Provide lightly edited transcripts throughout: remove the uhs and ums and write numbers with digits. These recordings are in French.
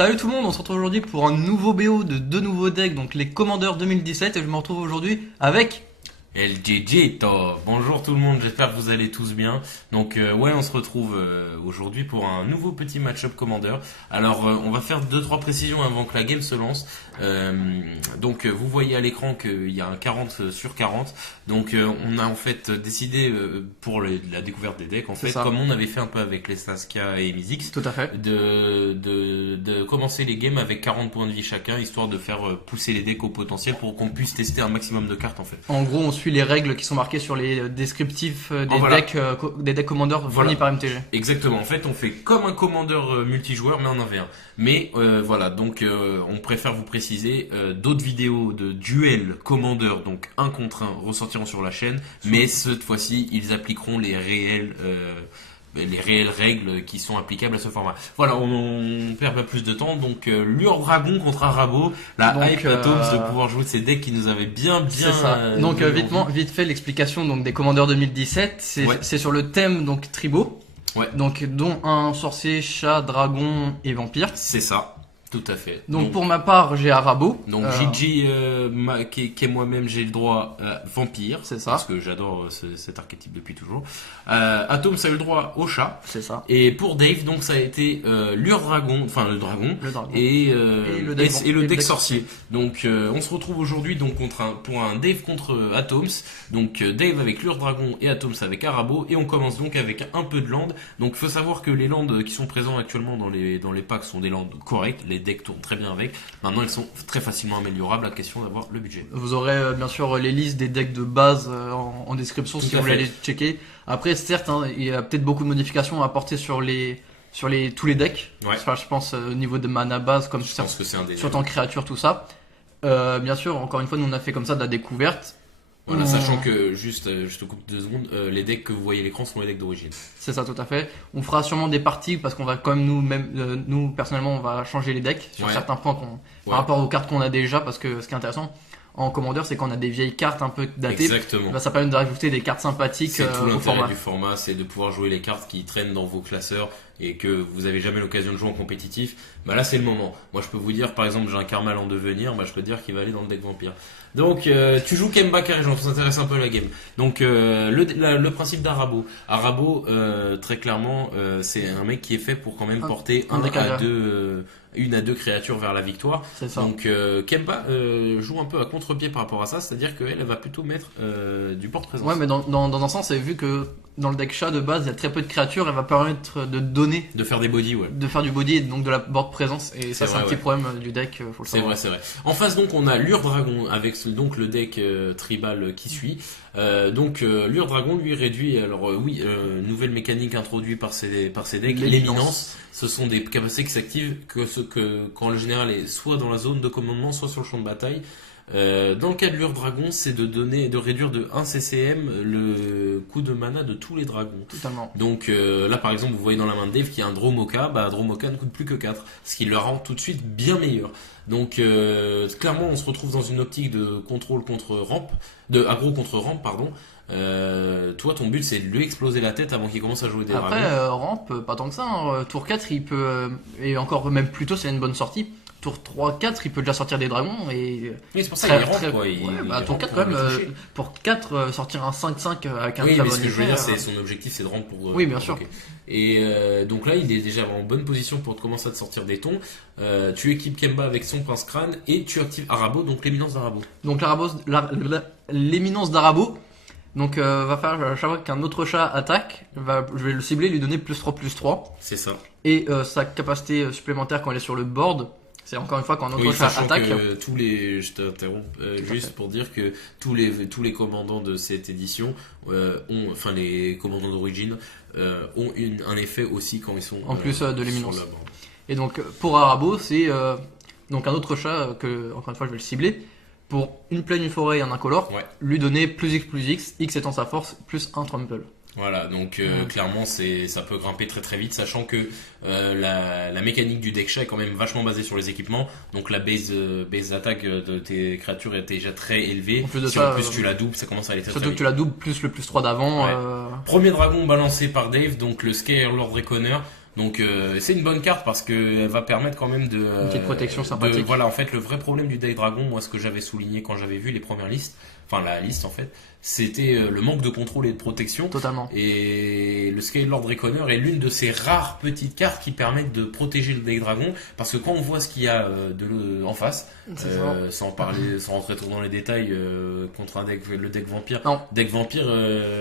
Salut tout le monde, on se retrouve aujourd'hui pour un nouveau BO de deux nouveaux decks, donc les Commandeurs 2017, et je me retrouve aujourd'hui avec... LGG, bonjour tout le monde, j'espère que vous allez tous bien. Donc ouais, on se retrouve aujourd'hui pour un nouveau petit match-up Commander. Alors on va faire 2-3 précisions avant que la game se lance. Donc vous voyez à l'écran qu'il y a un 40 sur 40. Donc on a en fait décidé pour la découverte des decks, en fait, comme on avait fait un peu avec les Saskia et Mizix, Tout à fait. de commencer les games avec 40 points de vie chacun, histoire de faire pousser les decks au potentiel pour qu'on puisse tester un maximum de cartes en fait. En gros, on suit les règles qui sont marquées sur les descriptifs des decks commandeurs fournis par MTG. Exactement. En fait, on fait comme un commandeur multijoueur, mais en 1v1. Mais voilà, donc on préfère vous préciser d'autres vidéos de duel commandeur, donc 1 contre 1, ressortiront sur la chaîne. Mais cette fois-ci, ils appliqueront les réelles règles qui sont applicables à ce format. Voilà, on perd pas plus de temps. Donc Lure Dragon contre Arabo, hype Atoms de pouvoir jouer ces decks qui nous avaient bien C'est ça. Donc vite fait l'explication donc des Commandeurs 2017, c'est sur le thème donc tribaux. Ouais. Donc dont un sorcier, chat, dragon et vampire. C'est ça. Tout à fait. Donc pour ma part, j'ai Arabo. Donc Gigi, qui est moi-même, j'ai le droit vampire. C'est ça. Parce que j'adore cet archétype depuis toujours. Atom, ça a eu le droit au chat. C'est ça. Et pour Dave, donc ça a été Lure Dragon, enfin le dragon. Et le deck sorcier. Donc on se retrouve aujourd'hui donc pour un Dave contre Atoms. Donc Dave avec Lure Dragon et Atoms avec Arabo. Et on commence donc avec un peu de land. Donc faut savoir que les lands qui sont présents actuellement dans les packs sont des lands corrects. Les decks tournent très bien avec. Maintenant, elles sont très facilement améliorables. La question d'avoir le budget. Vous aurez bien sûr les listes des decks de base en description si vous voulez aller checker. Après, certes, il y a peut-être beaucoup de modifications à apporter sur tous les decks. Ouais. Enfin, je pense au niveau de mana base, comme je pense que c'est un des sur en créature, tout ça. Bien sûr, encore une fois, nous on a fait comme ça de la découverte. Voilà, sachant que, je te coupe 2 secondes, les decks que vous voyez à l'écran sont les decks d'origine. C'est ça, tout à fait. On fera sûrement des parties parce qu'on va quand même nous personnellement, on va changer les decks sur certains points par rapport aux cartes qu'on a déjà, parce que ce qui est intéressant en commandeur, c'est qu'on a des vieilles cartes un peu datées. Exactement. Ça permet de rajouter des cartes sympathiques c'est tout au format. du format, c'est de pouvoir jouer les cartes qui traînent dans vos classeurs et que vous avez jamais l'occasion de jouer en compétitif. Bah là, c'est le moment. Moi, je peux vous dire, par exemple, j'ai un Karmal en devenir, je peux dire qu'il va aller dans le deck vampire. Donc, tu joues Kemba Carré-Jean, faut s'intéresser un peu à la game. Donc, le principe d'Arabo. Arabo, très clairement, c'est un mec qui est fait pour quand même porter une à deux créatures vers la victoire. C'est ça. Donc Kemba joue un peu à contre-pied par rapport à ça, c'est-à-dire qu'elle va plutôt mettre du porte-présence. Ouais, mais dans un sens, c'est vu que dans le deck chat de base, il y a très peu de créatures, elle va permettre de donner, de faire des bodies, de faire du body et donc de la board présence. Et ça, c'est un petit problème du deck, faut le savoir. C'est vrai. En face, donc, on a Lure Dragon avec donc le deck tribal qui suit. Lure Dragon lui réduit. Alors nouvelle mécanique introduite par ces decks, l'éminence. Ce sont des capacités qui s'activent quand le général est soit dans la zone de commandement, soit sur le champ de bataille. Dans le cas de Lure Dragon, c'est de réduire de 1 CCM le coût de mana de tous les dragons. Totalement. Donc là, par exemple, vous voyez dans la main de Dave qu'il y a un Dromoka. Dromoka ne coûte plus que 4, ce qui le rend tout de suite bien meilleur. Donc clairement, on se retrouve dans une optique de contrôle contre rampe, de aggro contre rampe, pardon. Toi, ton but, c'est de lui exploser la tête avant qu'il commence à jouer des dragons. Après, rampe, pas tant que ça. Hein. Tour 4, il peut, et encore même plus tôt, c'est une bonne sortie. Tour 3-4, il peut déjà sortir des dragons et... Oui, c'est pour ça qu'il rampe, quoi. Tour 4 quand même, pour 4, sortir un 5-5 avec un oui, mais ce que je veux dire, c'est son objectif, c'est de rampe pour... oui, bien sûr. Et donc là, il est déjà en bonne position pour commencer à te sortir des tons. Tu équipes Kemba avec son Prince Crâne et tu actives Arabo, donc l'éminence d'Arabo. Donc l'éminence d'Arabo, donc va faire chaque fois qu'un autre chat attaque, je vais le cibler, lui donner +3/+3. C'est ça. Et sa capacité supplémentaire quand elle est sur le board, c'est encore une fois quand un autre chat attaque. Que je t'interromps juste pour dire que tous les commandants de cette édition enfin les commandants d'origine ont un effet aussi quand ils sont en plus de l'éminence. Sur la bande. Et donc pour Arabo, c'est donc un autre chat que encore une fois je vais le cibler. Pour une plaine, une forêt et un incolore, lui donner +X+X, X étant sa force, plus un trample. Voilà, donc clairement ça peut grimper très très vite, sachant que la mécanique du deck chat est quand même vachement basée sur les équipements, donc la base d'attaque de tes créatures est déjà très élevée. En plus tu la doubles, ça commence à aller très vite. Surtout que tu la doubles plus le +3 d'avant. Premier dragon balancé par Dave, donc le Scarelord Reckoner. Donc c'est une bonne carte parce qu'elle va permettre quand même une petite protection sympathique. Voilà, en fait, le vrai problème du deck dragon, moi, ce que j'avais souligné quand j'avais vu les premières listes, enfin la liste en fait, c'était le manque de contrôle et de protection. Totalement. Et le Skylord Reckoner est l'une de ces rares petites cartes qui permettent de protéger le deck dragon, parce que quand on voit ce qu'il y a en face, sans rentrer trop dans les détails, contre le deck vampire. Non. Deck vampire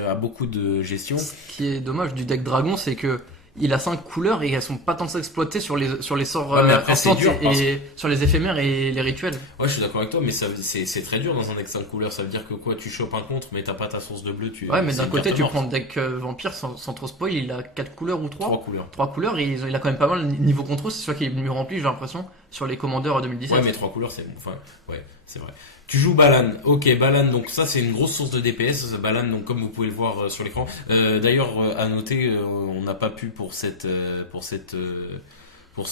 a beaucoup de gestion. Ce qui est dommage du deck dragon, c'est que il a 5 couleurs et elles sont pas tant que ça exploitées sur les sorts instants et sur les éphémères et les rituels. Ouais, je suis d'accord avec toi, mais c'est très dur dans un deck 5 couleurs. Ça veut dire que quoi, tu chopes un contre, mais t'as pas ta source de bleu. Ouais, mais d'un côté, tu prends le deck vampire sans trop spoil, il a 4 couleurs ou 3 3 couleurs. 3 couleurs et il a quand même pas mal niveau contrôle. C'est sûr qu'il est mieux rempli, j'ai l'impression, sur les commandeurs 2017. Ouais, mais 3 couleurs, c'est bon. Enfin, ouais, c'est vrai. Tu joues Balan, ok, Balan, donc ça c'est une grosse source de DPS, Balan, donc comme vous pouvez le voir sur l'écran. D'ailleurs, à noter, on n'a pas pu pour ce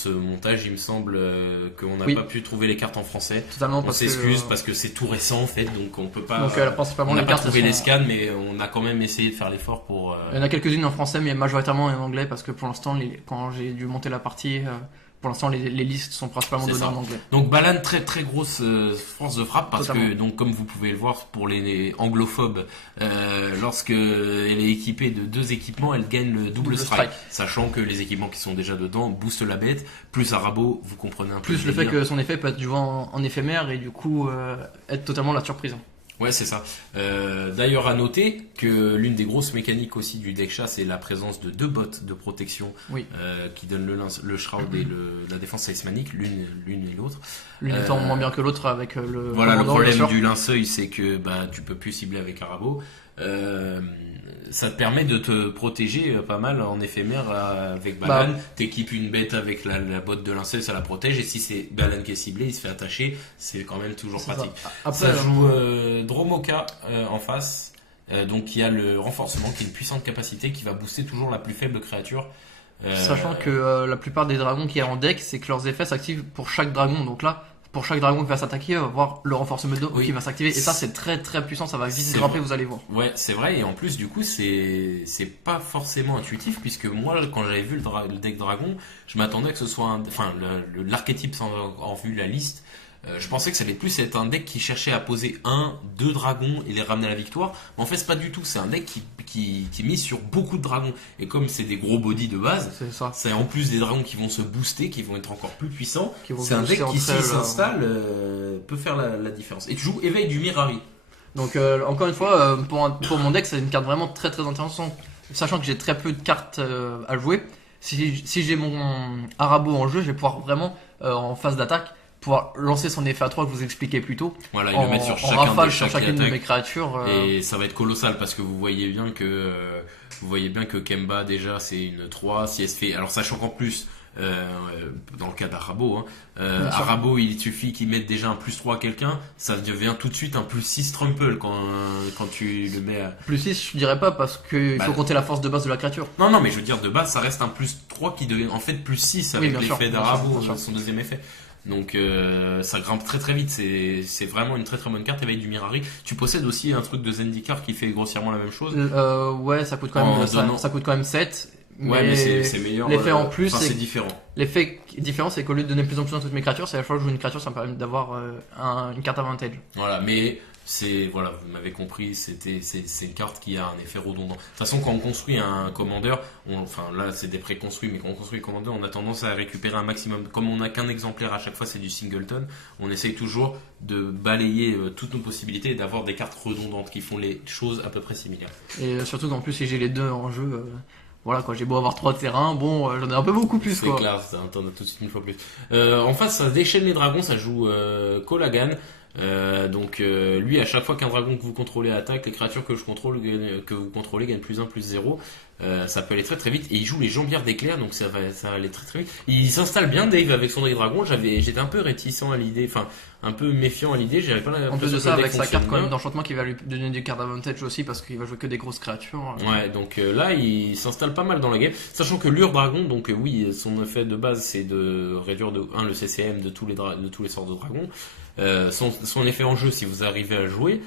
montage, il me semble qu'on n'a pas pu trouver les cartes en français. Totalement, on s'excuse parce que c'est tout récent en fait, donc on peut pas. Donc principalement on n'a les pas cartes trouvé les scans, mais on a quand même essayé de faire l'effort pour. Il y en a quelques-unes en français, mais majoritairement en anglais parce que pour l'instant, quand j'ai dû monter la partie. Pour l'instant, les listes sont principalement données en anglais. Donc Balan, très très grosse force de frappe parce Totalement. que, donc comme vous pouvez le voir pour les anglophobes, lorsque elle est équipée de 2 équipements, elle gagne le double strike, sachant que les équipements qui sont déjà dedans boostent la bête, plus Arabo, vous comprenez un peu. Plus le fait que son effet peut être joué en éphémère et du coup être totalement la surprise. Ouais, c'est ça. D'ailleurs, à noter que l'une des grosses mécaniques aussi du deck chat, c'est la présence de 2 bots de protection qui donnent le Shroud et la défense seismanique, l'une et l'autre. L'une étant moins bien que l'autre avec le. Voilà, le problème du linceuil, c'est que tu peux plus cibler avec Arabo. Ça te permet de te protéger pas mal en éphémère avec Balan. T'équipes une bête avec la botte de linceuil, ça la protège. Et si c'est Balan qui est ciblé, il se fait attacher. C'est quand même toujours pratique. Ça joue Dromoka en face. Donc il y a le renforcement qui est une puissante capacité qui va booster toujours la plus faible créature. Sachant que la plupart des dragons qui est en deck, c'est que leurs effets s'activent pour chaque dragon. Donc là, pour chaque dragon qui va s'attaquer, on va voir le renforcement qui va s'activer. Et ça, c'est très très puissant, ça va vite grimper, vous allez voir. Ouais, c'est vrai. Et en plus, du coup, c'est pas forcément intuitif, puisque moi, quand j'avais vu le deck dragon, je m'attendais que ce soit l'archétype sans avoir vu la liste. Je pensais que ça allait plus être un deck qui cherchait à poser 2 dragons et les ramener à la victoire. Mais en fait, c'est pas du tout. C'est un deck qui mise sur beaucoup de dragons. Et comme c'est des gros bodies de base, c'est en plus des dragons qui vont se booster, qui vont être encore plus puissants. C'est un deck qui, s'il s'installe, peut faire la différence. Et tu joues Éveil du Mirari. Donc, encore une fois, pour mon deck, c'est une carte vraiment très très intéressante. Sachant que j'ai très peu de cartes à jouer. Si j'ai mon Arabo en jeu, je vais pouvoir vraiment, en phase d'attaque, pouvoir lancer son effet à 3 que vous expliquais plus tôt. Voilà, il le met sur chacune de mes créatures. Et ça va être colossal parce que vous voyez bien que Kemba déjà c'est une 3, si elle se fait. Alors sachant qu'en plus, dans le cas d'Arabo, Arabo il suffit qu'il mette déjà un +3 à quelqu'un, ça devient tout de suite un +6 Trample quand tu le mets à... +6 je dirais pas parce qu'il faut compter la force de base de la créature. Non mais je veux dire de base ça reste un +3 qui devient en fait +6 avec l'effet d'Arabo, son deuxième effet. Donc ça grimpe très très vite, c'est vraiment une très très bonne carte. Éveil du Mirari. Tu possèdes aussi un truc de Zendikar qui fait grossièrement la même chose. Ouais, ça coûte quand même ça coûte quand même 7. Ouais, mais c'est meilleur. L'effet en plus, c'est différent. L'effet différent, c'est qu'au lieu de donner plus en plus à toutes mes créatures, c'est à la fois que je joue une créature, ça me permet d'avoir une carte avantage. Voilà, mais vous m'avez compris, c'est une carte qui a un effet redondant. De toute façon, quand on construit un commandeur, là c'est des préconstruits, mais quand on construit un commandeur, on a tendance à récupérer un maximum. Comme on n'a qu'un exemplaire à chaque fois, c'est du singleton, on essaye toujours de balayer toutes nos possibilités et d'avoir des cartes redondantes qui font les choses à peu près similaires. Et surtout qu'en plus, si j'ai les deux en jeu, voilà quoi, j'ai beau avoir 3 terrains, j'en ai un peu beaucoup plus quoi. C'est clair, t'en as tout de suite une fois plus. En face, ça déchaîne les dragons, ça joue Kolagan. Lui, à chaque fois qu'un dragon que vous contrôlez attaque, les créatures que vous contrôlez gagnent +1, +0. Ça peut aller très très vite. Et il joue les jambières d'éclair, donc ça va aller très très vite. Il s'installe bien, Dave, avec son deck dragon. J'étais un peu réticent à l'idée, un peu méfiant à l'idée. J'avais pas l'impression. En plus de ça, avec sa carte quand même d'enchantement qui va lui donner du card avantage aussi parce qu'il va jouer que des grosses créatures. Ouais, donc là, il s'installe pas mal dans la game. Sachant que Lure Dragon, donc oui, son effet de base, c'est de réduire de 1 le CCM de tous les sorts de dragons. Son effet en jeu, si vous arrivez à jouer,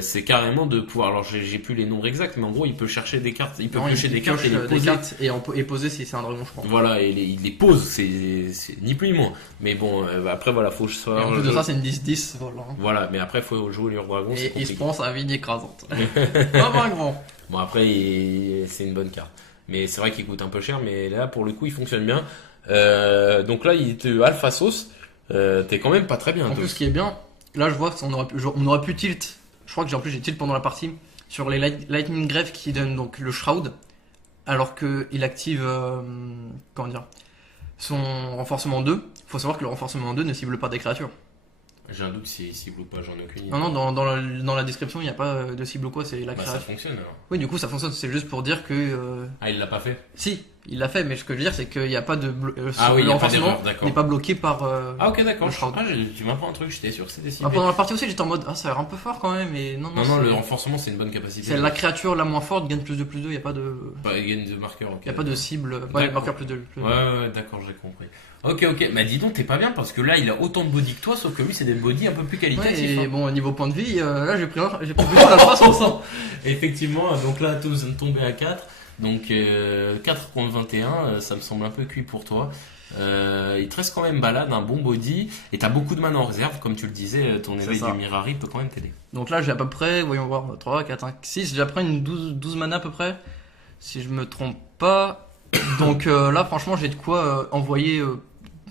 c'est carrément de pouvoir. Alors j'ai plus les nombres exacts, mais en gros il peut chercher des cartes, il peut Non, piocher il des cartes et les pioche poser. cartes et poser si c'est un dragon, je crois. Voilà, et il les pose, c'est ni plus ni moins. Mais bon, après voilà, faut que je Et sois. en plus de ça, c'est une 10-10. Voilà. Voilà, mais après faut jouer Lure Dragon. Et c'est il se compliqué. prend sa vie écrasante. Pas un grand. Bon après c'est une bonne carte. Mais c'est vrai qu'il coûte un peu cher, mais là pour le coup il fonctionne bien. Donc là il te alpha sauce. T'es quand même pas très bien. En toi. plus, ce qui est bien, là je vois qu'on aurait pu tilt. Je crois que j'ai tilt pendant la partie sur les Lightning Grave qui donnent donc le Shroud, alors qu'il active comment dire, son renforcement 2. Faut savoir que le renforcement 2 ne cible pas des créatures. J'ai un doute si cible ou pas, j'en ai aucune idée. Non, dans la description, il n'y a pas de cible ou quoi, c'est la Bah créature. ça fonctionne alors. Oui, du coup, ça fonctionne. C'est juste pour dire que. Ah il l'a pas fait. Si, il l'a fait, mais ce que je veux dire, c'est qu'il n'y a pas de. Ah oui, il le y a pas renforcement d'erreur, d'accord. n'est pas bloqué par. Ah ok d'accord. le Shroud. Tu m'apprends un truc, j'étais sûr que c'était ciblé. Pendant la partie aussi, j'étais en mode ah, ça a l'air un peu fort quand même, mais non, Non, c'est- le renforcement c'est une bonne capacité. c'est la créature la moins forte, gagne plus de plus 2, il n'y a pas de. Pas gain de marqueur, ok. Il y a pas de cible. D'accord. Ouais, marqueur plus de. Ouais, d'accord, j'ai compris. Ok, bah dis donc, t'es pas bien parce que là il a autant de body que toi, sauf que lui c'est des body un peu plus Ouais, qualitatifs. et hein. bon, niveau point de vie, là j'ai pris plus d'alpha sur ça. Effectivement, donc là tous vient de tomber à 4. Donc 4 contre 21, ça me semble un peu cuit pour toi. Il te reste quand même balade, un bon body, et t'as beaucoup de mana en réserve, comme tu le disais, ton C'est éveil ça. du Mirari peut quand même t'aider. Donc là j'ai à peu près, voyons voir, 3, 4, 5, 6, j'ai à peu près une 12 mana à peu près, si je me trompe pas. Donc là franchement j'ai de quoi envoyer,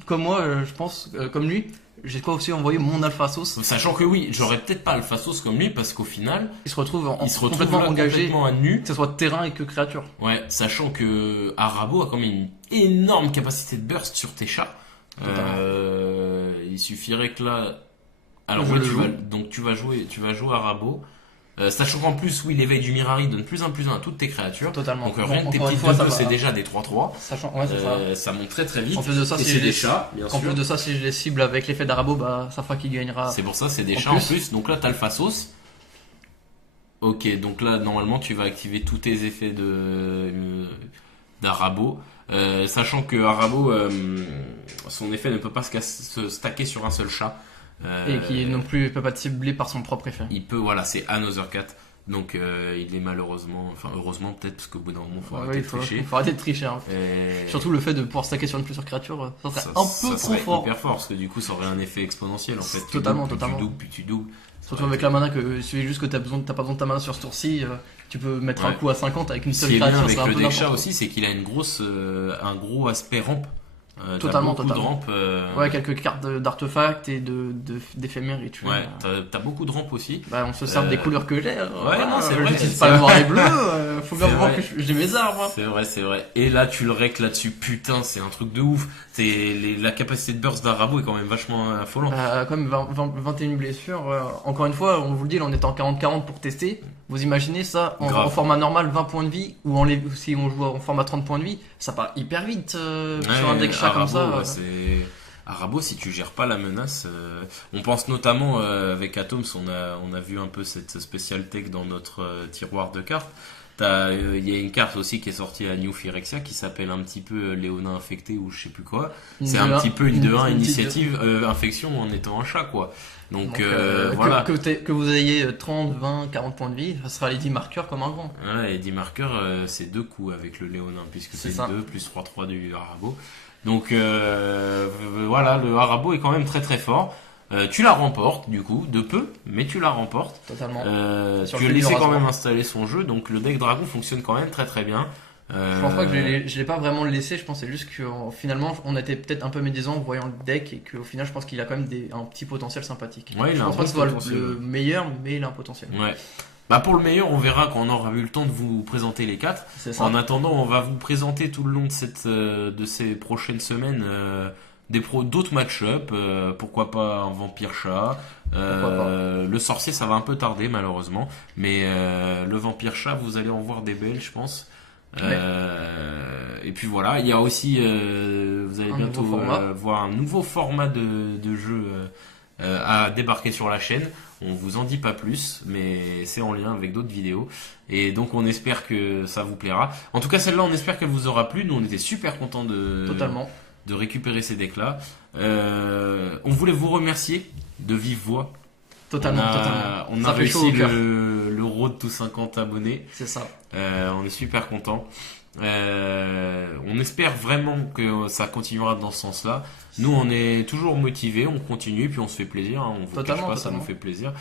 comme moi je pense, comme lui, j'ai de quoi aussi envoyer mon alpha sauce. Sachant que oui, j'aurais peut-être pas Alpha Sauce comme lui, parce qu'au final, Il se retrouve, il se retrouve complètement là, engagé, complètement à nu. que ce soit terrain et que créature. Ouais, sachant que Arabo a quand même une énorme capacité de burst sur tes chats. Il suffirait que là, alors Je ouais, le joue. donc tu vas jouer Arabo. Sachant qu'en plus, oui, l'éveil du Mirari donne plus 1 à toutes tes créatures. Totalement. Donc rien que tes Encore une petites fois, ça 2 va. c'est déjà des 3-3. Sachant, ouais, c'est ça. Ça monte très très vite. En plus de ça, Et si c'est je des les- chats, bien En sûr. plus de ça, si je les cible avec l'effet d'Arabo, bah ça fera qu'il gagnera. C'est pour ça, c'est des En chats plus. en plus. Donc là, t'as le Fassos. Ok, donc là, normalement, tu vas activer tous tes effets d'Arabo. Sachant que Arabo, son effet ne peut pas se stacker sur un seul chat. Et qui non plus peut pas être ciblé par son propre effet. Il peut, voilà, c'est Another Cat. Donc il est malheureusement, enfin heureusement peut-être, parce qu'au bout d'un moment, il faut arrêter de tricher. faut arrêter de tricher. Hein. Et Surtout le fait de pouvoir stacker sur une plusieurs créatures, ça serait un peu ça trop serait fort. hyper fort, parce que du coup, ça aurait un effet exponentiel en fait. Tu Totalement, doubles, totalement. Puis tu doubles. Surtout avec la mana que il suffit juste que t'as pas besoin de ta mana sur ce tour-ci, tu peux mettre un Ouais. coup à 50 avec une Ce seule qui est bien créature, avec c'est un le peu deck n'importe chat quoi. aussi, c'est qu'il a un gros aspect rampe. T'as Totalement, beaucoup totalement. de rampe. Ouais, quelques cartes d'artefacts et d'éphémères rituels. Ouais, t'as beaucoup de rampe aussi. Bah, on se sert des couleurs que j'ai. non, c'est vrai, J'utilise c'est pas le vrai. noir et bleu, faut bien C'est voir vrai. que j'ai mes arbres. C'est vrai. Et là, tu le règles là-dessus, putain, c'est un truc de ouf. La capacité de burst d'Arabo est quand même vachement affolante. Comme 21 blessures, encore une fois, on vous le dit, là, on est en 40-40 pour tester. Vous imaginez ça Grave. en format normal, 20 points de vie, ou si on joue en format 30 points de vie, ça part hyper vite sur un deck chat comme ça. Arabo, si tu gères pas la menace, on pense notamment avec Atoms, on a vu un peu cette spécial tech dans notre tiroir de cartes. Il y a une carte aussi qui est sortie à New Phyrexia qui s'appelle un petit peu Léonin infecté ou je sais plus quoi. C'est un petit peu une 2-1 initiative infection en étant un chat quoi. Donc voilà. Que vous ayez 30, 20, 40 points de vie, ça sera les 10 marqueurs comme un grand. Voilà, et 10 marqueurs, c'est 2 coups avec le Léonin puisque C'est c'est ça. 2 plus 3-3 du Arabo. Donc voilà, le Arabo est quand même très très fort. Tu la remportes du coup, de peu, mais tu la remportes. Totalement. Sur Tu le as fait laissé du quand rasoir. même installer son jeu, donc le deck dragon fonctionne quand même très très bien. Je pense pas que je l'ai pas vraiment laissé, je pensais juste que finalement on était peut-être un peu médisant en voyant le deck et qu'au final je pense qu'il a quand même un petit potentiel sympathique. Ouais, il je a un pense pas bon que ce soit potentiel, le meilleur, mais il a un potentiel. Ouais. Bah pour le meilleur, on verra quand on aura eu le temps de vous présenter les 4. C'est ça. En attendant, on va vous présenter tout le long de ces prochaines semaines d'autres match-up. Pourquoi pas un vampire chat. Le sorcier, ça va un peu tarder malheureusement, mais le vampire chat, vous allez en voir des belles, je pense. Ouais. Et puis voilà, il y a aussi, vous allez Un bientôt nouveau format. voir un nouveau format de jeu à débarquer sur la chaîne. On vous en dit pas plus, mais c'est en lien avec d'autres vidéos. Et donc on espère que ça vous plaira. En tout cas, celle-là, on espère qu'elle vous aura plu. Nous, on était super contents Totalement. de récupérer ces decks-là. On voulait vous remercier de vive voix Totalement. On a réussi le road to 50 abonnés. C'est ça. On est super content. On espère vraiment que ça continuera dans ce sens-là. Nous, on est toujours motivés, on continue, puis on se fait plaisir. Hein, on vous cache pas, ça nous fait plaisir.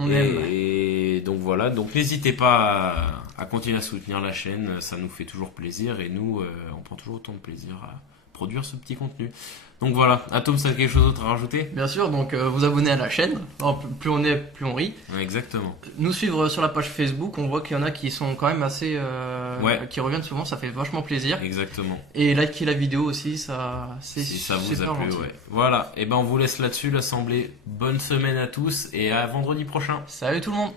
Et donc voilà, donc n'hésitez pas à continuer à soutenir la chaîne, ça nous fait toujours plaisir et nous, on prend toujours autant de plaisir à produire ce petit contenu. Donc voilà, Atom, ça a quelque chose d'autre à rajouter? Bien sûr, donc vous abonner à la chaîne, plus on est, plus on rit. Exactement. Nous suivre sur la page Facebook, on voit qu'il y en a qui sont quand même assez... qui reviennent souvent, ça fait vachement plaisir. Exactement. Et liker la vidéo aussi, ça... Si ça vous a plu, ouais. Voilà, et ben on vous laisse là-dessus l'assemblée. Bonne semaine à tous et à vendredi prochain. Salut tout le monde.